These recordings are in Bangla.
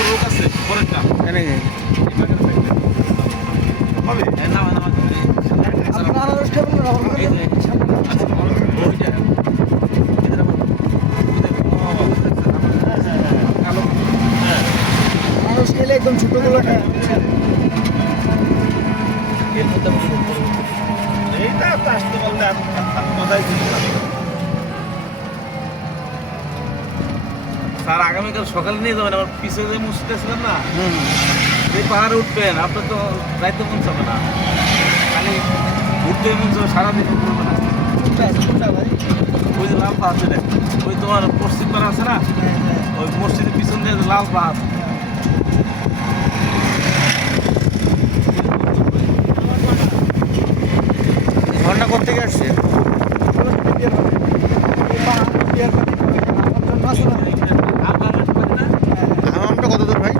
রোগ আছে পরেরটা এনে গে হবে না না আপনার আনারস খাবেন না রবার খাবেন ওইটা এদের কালো আনারস খেলে একদম ছোটগুলো খায় এর মধ্যে এইটা তো আসতে বললে কথাই ছিল স্যার আগামীকাল সকালে নিয়ে যাবেন আমার পিছনে যে মসজিদটা ছিলাম না এই পাহাড়ে উঠবেন আপনার তো যাইতে মন চাবে না খালি ঘুরতে মন চাবে সারাদিন ঘুরবে না কোনটা ভাই ওই যে লাল পাহাড় যেটা ওই তোমার পশ্চিম পাড়া আছে না ওই মসজিদের পিছন দিয়ে যে লাল পাহাড় ঘন্টা কত থেকে আসছে হামামটা কত দূর ভাই?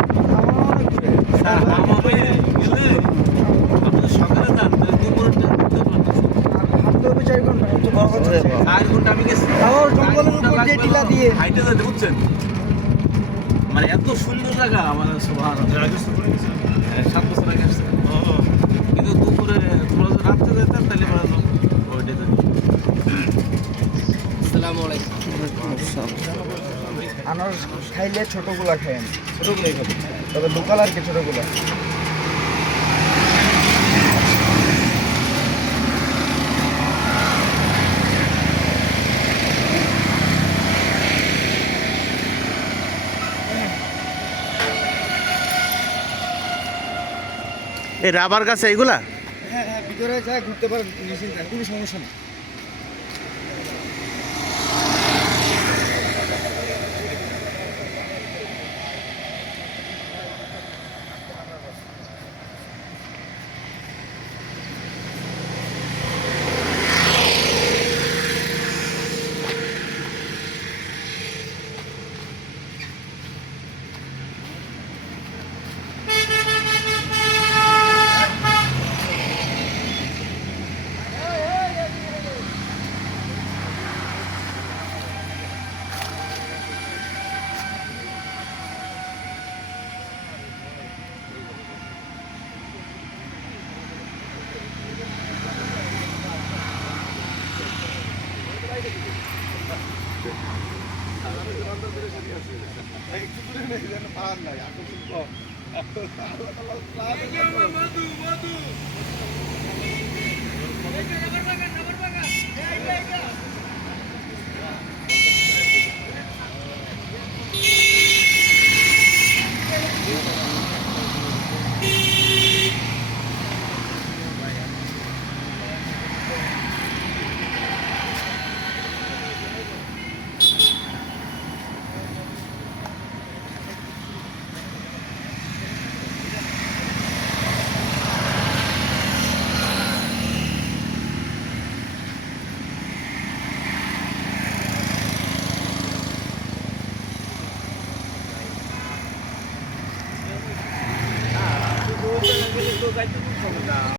সকালে যান দুপুরে হাইটে যেতে বুঝছেন মানে এত সুন্দর জায়গা আমার সুবহান 7 বছর আগে আসছে কিন্তু দুপুরে তোমরা যদি রাত্রে যেতেন তাহলে ওইটা যেত আসসালামু আলাইকুম আনারস খাইলে ছোটগুলা খায়েন ছোটগুলোই খাবো তবে লোকাল আর কি ছোটগুলা এই রাবার গাছ এইগুলা হ্যাঁ হ্যাঁ ভিতরে যায় ঘুরতে পারেন নিশ্চিন্তে কোনো সমস্যা নেই